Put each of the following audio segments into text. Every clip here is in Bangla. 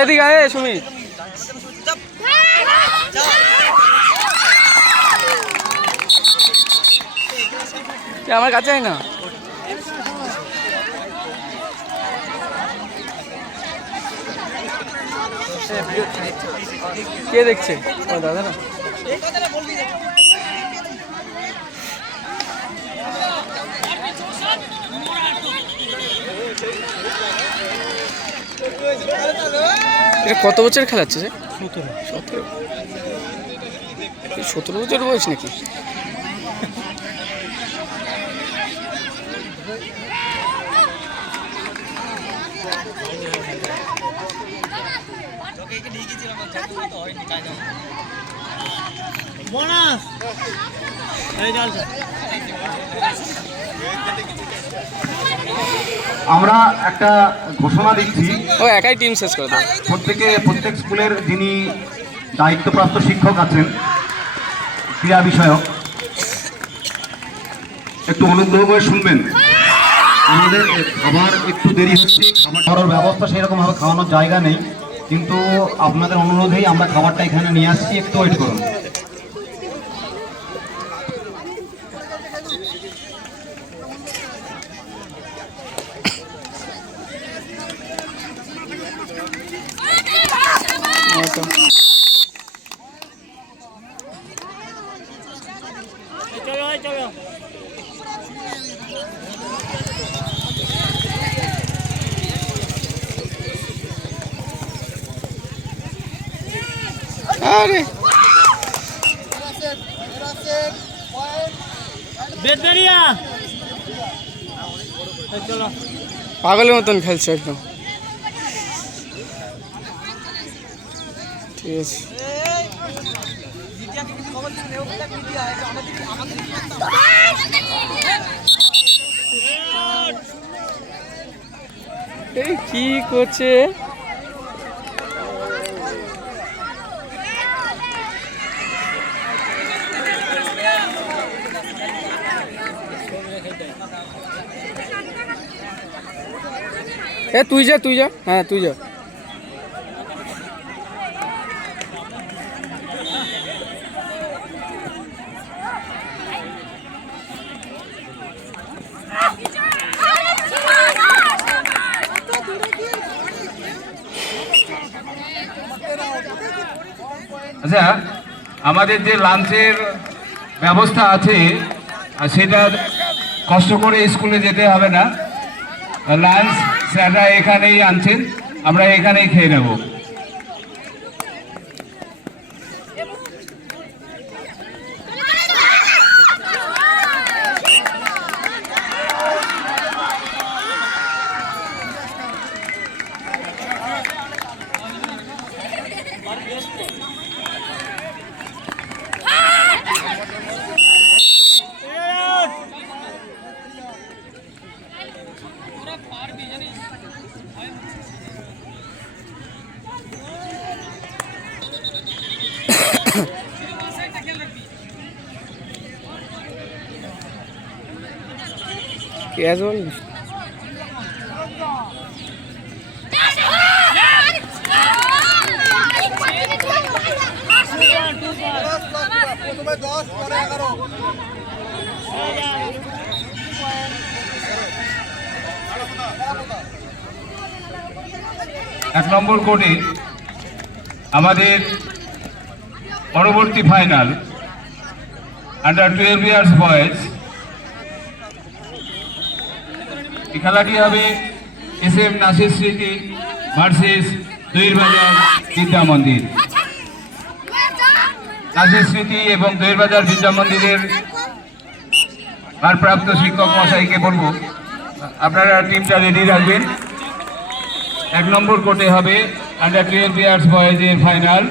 এদিকে আয় সুমিত। আমার কাছে আয় না। কে দেখছে? ও দাদা না। এটা কত বছর খেলাচ্ছে যে? 17 বছর বয়স নাকি? আমরা একটা ঘোষণা দিচ্ছি, ও একাই টিম শেষ করে দাও। প্রত্যেক স্কুলের যিনি দায়িত্বপ্রাপ্ত শিক্ষক আছেন ক্রীড়া বিষয়ক, একটু অনুগ্রহ করে শুনবেন। আমাদের খাবার একটু দেরি হচ্ছে, খাওয়ার ব্যবস্থা সেরকম ভাবে খাওয়ানোর জায়গা নেই, কিন্তু আপনাদের অনুরোধেই আমরা খাবারটা এখানে নিয়ে আসছি, একটু ওয়েট করুন। আরে পাগলের মতন খেলছে একদম। ঠিক আছে, এই কি করছে? এ তুই যা, হ্যাঁ তুই যা। আচ্ছা, আমাদের যে লাঞ্চের ব্যবস্থা আছে সেটা কষ্ট করে স্কুলে যেতে হবে না, লাঞ্চ স্যাররা এখানেই আনছেন, আমরা এখানেই খেয়ে নেব। ক্যাজুয়াল এক নম্বর কোর্টে আমাদের পরবর্তী ফাইনাল আন্ডার 12 ইয়ার্স বয়েজ, এই খেলাটি হবে SM নাসির স্মৃতি ভার্সেস দইরবাজার বিদ্যা মন্দির। নাসির স্মৃতি এবং দইরবাজার বিদ্যা মন্দিরের ভারপ্রাপ্ত শিক্ষক মশাইকে বলবো আপনারা টিমটা রেডি রাখবেন। এক নম্বর কোর্টে হবে আন্ডার 12 ইয়ার্স বয়েজের final,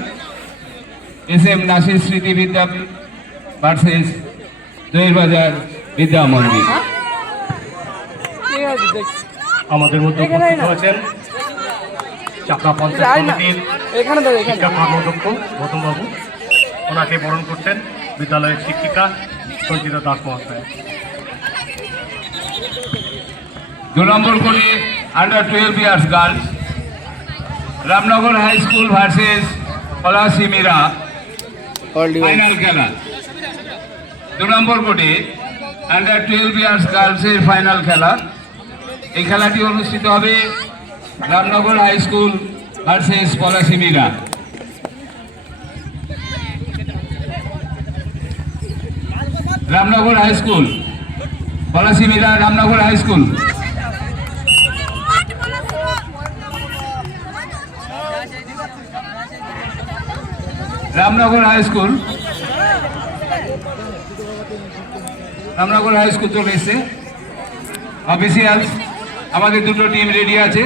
SM Nasir Smriti Vidya versus দইরবাজার বিদ্যা মন্দির। আমাদের মধ্যে উপস্থিত হয়েছেন চাপড়া পঞ্চায়েত কমিটির শিক্ষা কর্মদক্ষ গৌতম বাবু, ওনাকে বরণ করছেন বিদ্যালয়ের শিক্ষিকা সঞ্চিতা দাস মহাশয়। 2 নম্বর কোর্টে under 12 years girls Ramnagar high school versus Palashimira final খেলা। 2 নম্বর কোর্টে আন্ডার 12 ইয়ার্স গার্লসের ফাইনাল খেলা। এই খেলাটি অনুষ্ঠিত হবে Ramnagar high school versus Palashimira. Ramnagar high school Palashimira, Ramnagar high school. Ramnagar high school, Ramnagar high school চলে এসছে। অফিসিয়ালস আমাদের দুটো টিম রেডি আছে।